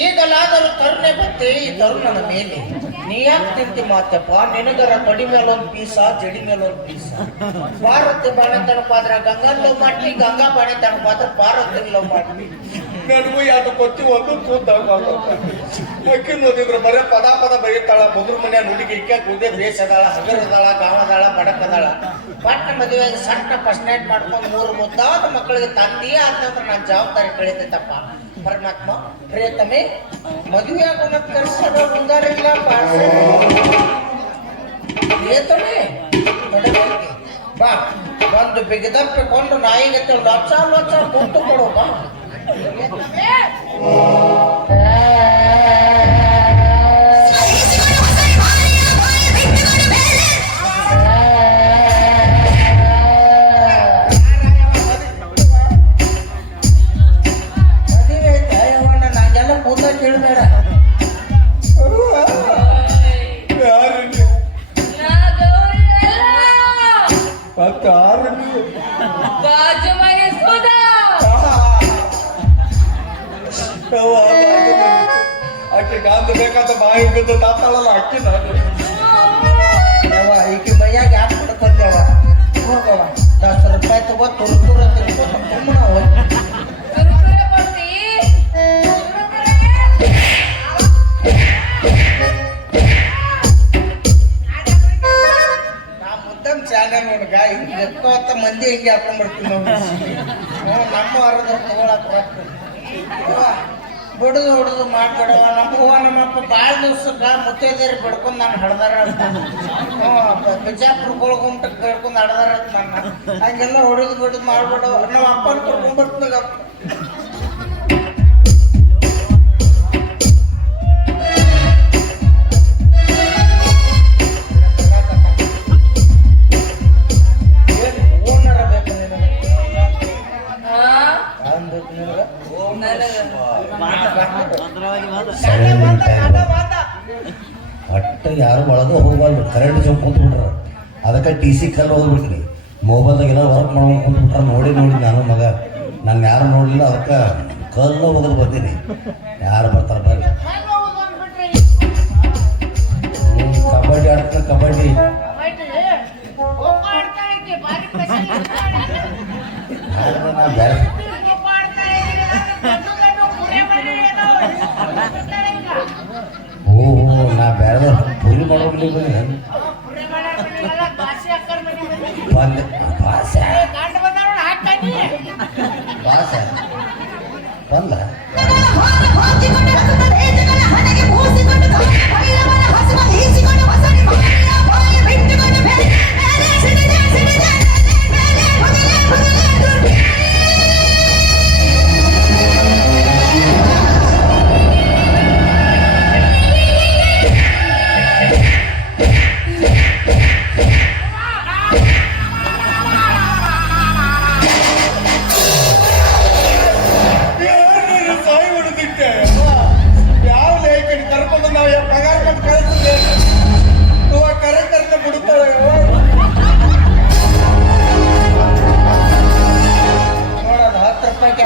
ಈಗಲಾದರೂ ತರುಣೆ ಬತ್ತೆ ಈ ತರುಣನ ಮೇಲೆ ನೀ ಯಾಕೆ ತಿಂತಿ ಮಾತಪ್ಪ ನಿನಗರ ತೊಡಿ ಮೇಲೊಂದು ಪೀಸ ಜಡಿ ಮೇಲೊಂದು ಪೀಸ ಪಾರ್ವತಿ ಬಾಣೆ ತನಪಾದ್ರ ಗಂಗಾ ಲವ್ ಮಾಡ್ತಿ ಗಂಗಾ ಬಾಣೆ ತನಪಾದ್ರ ಪಾರ್ವತಿ ಲವ್ ಮಾಡ್ತಿ ನನಗೂ ಯಾವ್ದು ಕೊತ್ತಿ ಒಂದು ತೂದಾಗ ಅಕ್ಕಿ ನೋಡಿದ್ರೆ ಬರೀ ಪದ ಪದ ಬರೀತಾಳ ಮುದ್ರ ಮನೆಯ ನುಡಿಗೆ ಇಕ್ಕ ಗುದ್ದೆ ಬೇಸದಾಳ ಹಗರದಾಳ ಗಾವದಾಳ ಬಡಕದಾಳ ಪಟ್ಟ ಮದುವೆಗೆ ಸಣ್ಣ ಫಸ್ಟ್ ನೈಟ್ ಮಾಡ್ಕೊಂಡು 3 ಮುದ್ದಾದ ಮಕ್ಕಳಿಗೆ ತಂದೆಯೇ ಆದ್ನಂದ್ರೆ ನಾನು ಜವಾಬ್ದಾರಿ ಕಳೀತೈತಪ್ಪ ಪರಮಾತ್ಮ ಪ್ರಿಯತಮೆ ಮದುವೆ ಆಗೋಣ ಕರ್ಸದ ಮುಂಗಾರಿಲ್ಲ ಪ್ರಿಯತಮೆ ಬಾ ಒಂದು ಬಿಗದಪ್ಪಿಕೊಂಡು ನಾಯಿಗೆ ಲೊಚ್ಚ ಲೊಚ್ಚ ಕುಂತು ಕೊಡು ಬಾ ನಾಗೆಲ್ಲ ಕೂತ ಕೇಳಬೇಡ ಅಕ್ಕಿ ಗಾಂಧ ಬೇಕಾದ ಬಾಯಿ ಬಿದ್ದು ತಾತಾಳಲ್ಲ ಅಕ್ಕಿ ನಾನು ಈಕೆ ಮೈಯಾಗ ಯಾಕೆ ಬಿಡ್ಕೊಂಡೇವ ಹೋಗವ 10 ರೂಪಾಯಿ ತಗೋ ತುರು ತುರು ತಿಳ್ಕೊಂಡು ಸುಮ್ಮನೆ ಹೋಗಿ ಚಾನಲ್ ನೋಡ್ಗ ಹಿಂಗೆ ಎಕ್ಕೋತ್ತ ಮಂದಿ ಹಿಂಗೆ ಹಾಕೊಂಡ್ಬಿಡ್ತೀವಿ ನಾವು ನಮ್ಮ ಹೊರದ್ರ ತಗೊಳಕ್ ಬಿಡುದು ಹೊಡುದು ಮಾಡ್ಬಿಡವ ನಮ್ಮವ್ವ ನಮ್ಮಪ್ಪ ಭಾಳ ದಿವ್ಸಕ್ಕೆ ಮುತ್ತೈದೇರಿ ಬಿಡ್ಕೊಂಡು ನಾನು ಹಡ್ದಾರ ಬಿಜಾಪುರ ಗುಂಟ ಕೇಳ್ಕೊಂಡು ಹಡ್ದಾರ ನನ್ನ ಹಂಗೆಲ್ಲ ಹೊಡೆದು ಬಿಡುದು ಮಾಡ್ಬಿಡವ ನಮ್ಮ ಅಪ್ಪನ ಕರ್ಕೊಂಡ್ಬಿಡ್ತೀಗ ಒಟ್ಟು ಯಾರು ಒಳಗೆ ಹೋಗಬಾರ್ದು ಕರೆಂಟ್ ಜಂಪ್ ಕುಂತ್ಬಿಟ್ರ ಅದಕ್ಕೆ TC ಕಲ್ಲು ಹೋಗ್ಬಿಟ್ರಿ ಮೊಬೈಲ್ದಾಗೆಲ್ಲ ವರ್ಕ್ ಮಾಡ್ಕೊಂಡು ಕುಂತ್ಬಿಟ್ರ ನೋಡಿ ನಾನು ಮಗ ನಾನು ಯಾರು ನೋಡಲಿಲ್ಲ ಅದಕ್ಕೆ ಕಲ್ಲು ಹೋಗೋದು ಬರ್ತೀನಿ ಯಾರು ಬರ್ತಾರೆ ಬರ್ರಿ ಕಬಡ್ಡಿ ಆಡ್ತಾನೆ ಕಬಡ್ಡಿ ನಾ ಬೇರೆ ಪೂರಿ ಮಾಡೋಗ್ಲಿ ಬಂದ ಭಾಷೆ ಬಂದ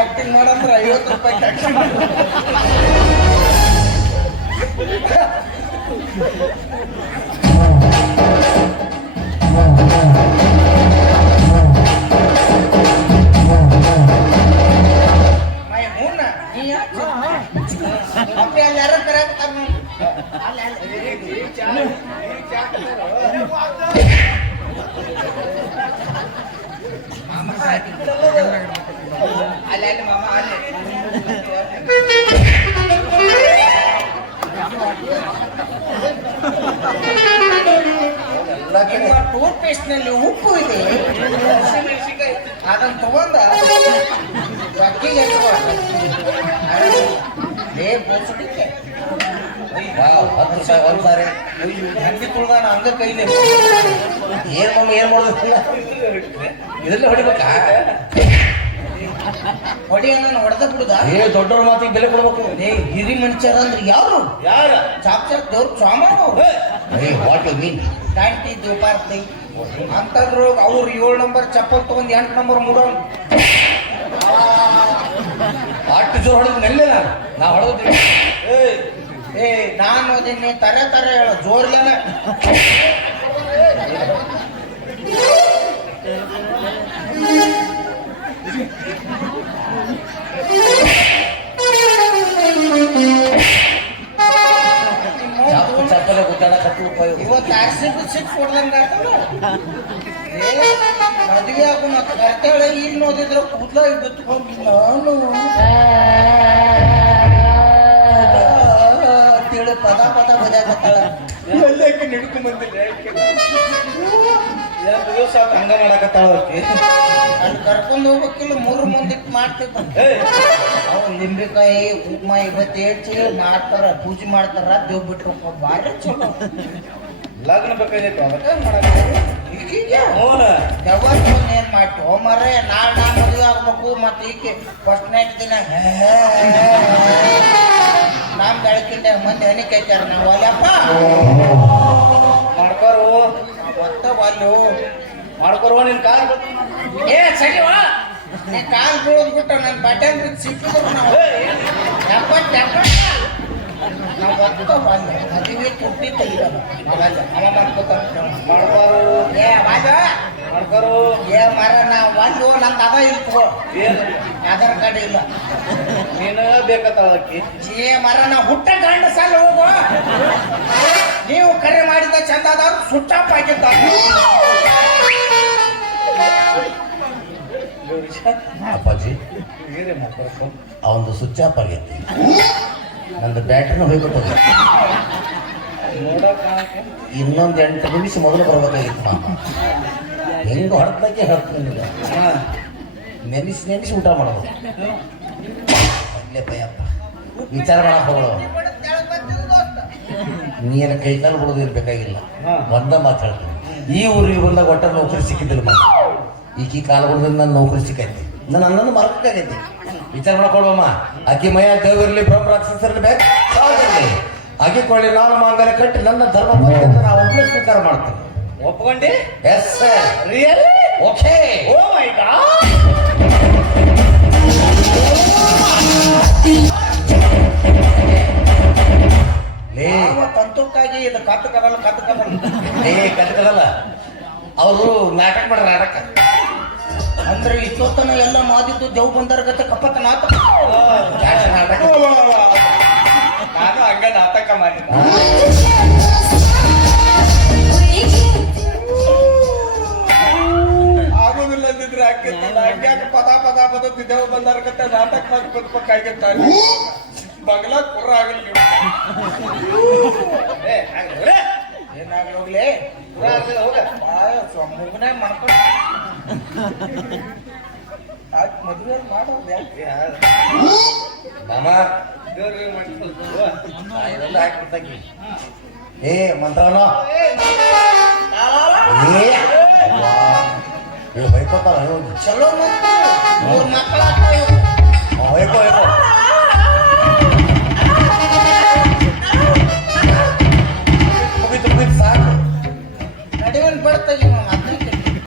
ಆಕ್ಟಿಂಗ್ ಮಾಡಂದ್ರೆ 50 ರೂಪಾಯಿ ಆಕ್ಟಿಂಗ್ ಯಾರು ಕರೆಕ್ಟ್ ಅಲ್ಲ ಮಾಮ ಟೂತ್ ಪೇಸ್ಟ್ ನಲ್ಲಿ ಉಪ್ಪು ಇದೆ ಅದನ್ನು ತಗೊಂಡ ಅಕ್ಕಿಗೆ ಬೋಸಡಿಕೆ 10 ರೂಪಾಯಿ ಒಂದ್ಸಾರಿ ಹಂಡಿ ತುಳ್ದಾನ ಹಂಗ ಕೈಲಿ ಏನ್ ಮಾಡೋದಿಲ್ಲ ಇದೆಲ್ಲ ಹೊಡಿಬೇಕಾ ಹೊಡಿ ನಾನು ಹೊಡೆದ ಬಿಡುದ ದೊಡ್ಡವ್ರ ಮಾತಿಗೆ ಬೆಲೆ ಕೊಡ್ಬೇಕು ಹಿರಿ ಮನುಷ್ಯರ ಅಂದ್ರೆ ಯಾರು ಸಾಕ್ಷಾತ್ ದೇವ್ರ ಸಾಮಾನು ವಾಟ್ ಯು ಮೀನ್ ಕಾಂಟಿ ದ್ಯೋಪಾರ್ತಿ ಅಂತಂದ್ರು ಅವ್ರು 7 ನಂಬರ್ ಚಪ್ಪಲ್ ತಗೊಂಡ್ 8 ನಂಬರ್ ಮೂಡೋನ್ ಅಷ್ಟು ಜೋರು ಹೊಡೆದು ನೆಲ್ಲೆ ನಾ ಹೊಡೆದ್ರಿ ಏ ನಾನು ಓದಿನಿ ತರ ಹೇಳು ಜೋರ್ಲೇನ ಚಪ್ಪಲೆ ಗುದ್ದಾಡಕತ್ತು ಇವತ್ತು ಆರ್ಸಿಬಿ ಸಿಕ್ಸ್ ಕೊಡ್ದಂಗ ಮದ್ವೆ ಆಗು ಮತ್ತೆ ಕರ್ತೇಳೆ ಈಗ ನೋಡಿದ್ರ ಕೂದ್ಲ ಬಿತ್ಕೊಂಡು ನಾನು ಅಂತೇಳಿ ಪದ ಬದಾಕತ್ತಾಳ ಎಲ್ಲಕ್ಕೆ ನಿಡ್ಕೊಂಡ್ ಬಂದಿಲ್ಲ ಎರಡು ದಿವಸ ಹಂಗ ಮಾಡಕತ್ತಾಳ ಆಕಿ. ಅಲ್ಲಿ ಕರ್ಕೊಂಡು ಹೋಗ್ಬೇಕಿಲ್ಲ 3 ಮಂದಿಕ್ ಮಾಡ್ತಿದ್ದ ಅವ್ರು ಲಿಂಬೆಕಾಯಿ ಕುಂಕುಮ ಇವತ್ತು ಹೆಚ್ಚಿ ಮಾಡ್ತಾರ ಪೂಜೆ ಮಾಡ್ತಾರ ದೇವ್ ಬಿಟ್ರು ಭಾರಿ ಚಲೋ ಲಗ್ನ ಬೇಕಾಗಿತ್ತು ಅದಕ್ಕೆ ಮಾಡಕತ್ತಾಳ. ಈಗೀಗ ಯಾವತ್ತು ಏನ್ ಮಾಡ್ತು ಮರೇ ನಾ ಮದುವೆ ಆಗ್ಬೇಕು ಮತ್ತೆ ಈಕೆ ಫಸ್ಟ್ ನೈಟ್ ದಿನ ನಾಮ್ ಬೆಳಕಿಂದ ಮಂದಿ ಹನಿ ಕೈತಾರ ನಾವು ಅಲ್ಲಪ್ಪ ಮಾಡ್ಕೋರು ಒತ್ತ ಒಲ್ಲು ಮಾಡ್ಕೋರುವ ನಿನ್ ಕಾಲ ಏ ಸರಿ ವಾ ನೀ ಕಾಲ್ ಬೀಳೋದ್ಬಿಟ್ಟ ನನ್ನ ಬಟನ್ ಬಿಟ್ಟು ಸಿಕ್ಕಿದ್ರು ನಾವು ನಾವು ಒತ್ತ ಒಲ್ಲು ಮದುವೆ ತುಟ್ಟಿ ತೆಗಿಯೋದು ನಾವಲ್ಲ ಅವ ಮಾಡ್ಕೋತಾನ ಮಾಡ್ಬಾರು ಏ ವಾಜ ಮಾಡ್ಕೋರು ಏ ಮರ ನಾ ಒಂದು ನಂದು ಅದ ಇಲ್ಕೋ ಏನು ಆಧಾರ್ ಕಾರ್ಡ್ ಇಲ್ಲ ನೀನ ಬೇಕತ್ತಾಳ ಆಕಿ. ಏ ಮರ ನಾ ಹುಟ್ಟ ಗಂಡ ಸಾಲ ಹೋಗು ನೀವು ಕರೆ ಮಾಡಿದ ಚಂದ ಆದವ್ರು ಸುಟ್ಟಾಪ್ ಆಗಿದ್ದ ಅಪ್ಪಾಜಿ ಏನೇ ಮಾಡ್ಕೊಳಕ್ಕೆ ಅವಂದು ಸ್ವಿಚ್ ಆಫ್ ಆಗೈತಿ ನಂದು ಬ್ಯಾಟ್ರಿನ ಹೋಗ್ಬಿಟ್ಟು ನೋಡಕ್ಕ ಇನ್ನೊಂದು 8 ನಿಮಿಷ ಮೊದಲು ಬರ್ಬೇಕಾಗಿತ್ತು ಮಾಮ ಹೆಂಗ ಹೊಡೆದಾಗೆ ಹೇಳ್ತೀನಿ ನೆನೆಸಿ ಊಟ ಮಾಡೋದು ಅಲ್ಲೇ ಭಯಪ್ಪ ವಿಚಾರ ಮಾಡಕ್ ಹೋಗೋದು ನೀನು ಕೈಕಾಲು ಬಿಡೋದು ಇರ್ಬೇಕಾಗಿಲ್ಲ ಒಂದ ಮಾತು ಹೇಳ್ತೀನಿ ಈ ಊರಿಗೆ ಬಂದಾಗ ಒಟ್ಟ ನೌಕರಿ ಸಿಕ್ಕಿದ್ದಿಲ್ಲ ಮಾಮ ಈಕಿ ಕಾಲ ಬಿಡೋದ್ರಿಂದ ನನ್ನ ನೌಕರಿ ಸಿಕ್ಕೈತಿ ನಾನು ಅನ್ನನ್ನು ಮರಕಾಗೈತಿ ವಿಚಾರ ಮಾಡ್ಕೊಳ್ಬಮ್ಮ ಆಕಿ ಮಯ ದೇವರಿರ್ಲಿ ಬ್ರಹ್ಮ ರಾಕ್ಷಸರಲ್ಲಿ ಬೇಕು ಆಕೆ ಕೊಳ್ಳಿ ನಾನು ಮಾಂಗಲ್ಯ ಕಟ್ಟಿ ನನ್ನ ಧರ್ಮ ಬಂದ ನಾವು ಒಬ್ಬನೇ ಸ್ವೀಕಾರ ಮಾಡ್ತೀನಿ ಒಪ್ಕೊಂಡಿ ಎಸ್ ಸರ್ ರಿಯಲ್ ಓಕೆ ಓ ಮೈ ಗಾಡ್ ಲೇ ತಂತುಕ್ಕಾಗಿ ಇದು ಕತ್ತಕದಲ್ಲ ಲೇ ಕಟ್ಕದಲ್ಲ ಅವರು ನಾಟಕ ಮಾಡ್ರ ನಾಟಕ ಅಂದ್ರೆ ಇಷ್ಟೊತ್ತನ ಎಲ್ಲ ಮಾದಿದ್ದು ದೇವ್ ಬಂದರ ಗತೆ ಕಪ್ಪತ್ತ ನಾಟ ನಾಟಕ ನಾನು ಹಂಗ ನಾಟಕ ಮಾಡಿದ್ದ ಆಗೋದಿಲ್ಲ ಅಂದಿದ್ರೆ ಹಾಕಿದ್ದಲ್ಲ ಹಂಗ್ಯಾಕೆ ಪದ ದೇವ್ ಬಂದಾರಕತ್ತೆ ನಾಟಕ ಮಾಡಿ ಬದುಕಬೇಕಾಗಿರ್ತಾರೆ ಬಗಲ ಕುರ್ರ ಆಗಲಿ ಏನಾಗ್ಲಿ ಹೋಗ್ಲಿ ಮುಗನೆ ಮಾಡ್ಕೊಂಡು ಆಯ್ತು ಮದುವೆ ಮಾಡೋದು ಯಾಕೆ ಮಾಮ ದೇವ್ರಿಗೆ ಮಾಡ್ಕೊಳ್ತು ಇದೆಲ್ಲ ಹಾಕ್ಬಿಡ್ತಾಕಿ ಏ ಮಂತ್ರವನ ಏ ಬೈಕೋತಾರ ಚಲೋ ಮಕ್ಕಳು 3 ಮಕ್ಕಳು